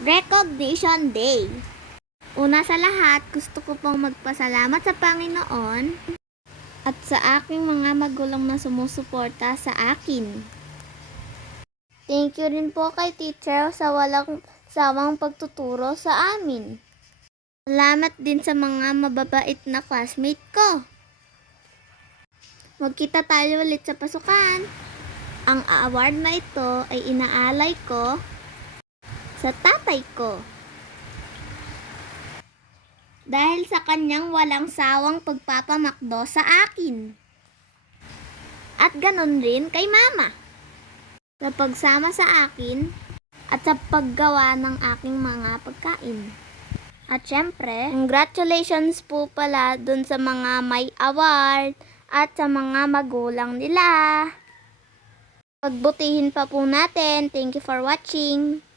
Recognition Day. Una sa lahat, gusto ko pong magpasalamat sa Panginoon at sa aking mga magulang na sumusuporta sa akin. Thank you rin po kay teacher sa walang sawang pagtuturo sa amin. Salamat din sa mga mababait na classmate ko. Magkita tayo ulit sa pasukan. Ang award na ito ay inaalay ko sa tatay ko. Dahil sa kanyang walang sawang pagpapamakdo sa akin. At ganon rin kay mama. Sa pagsama sa akin at sa paggawa ng aking mga pagkain. At syempre, congratulations po pala dun sa mga may award at sa mga magulang nila. Pagbutihin pa po natin. Thank you for watching.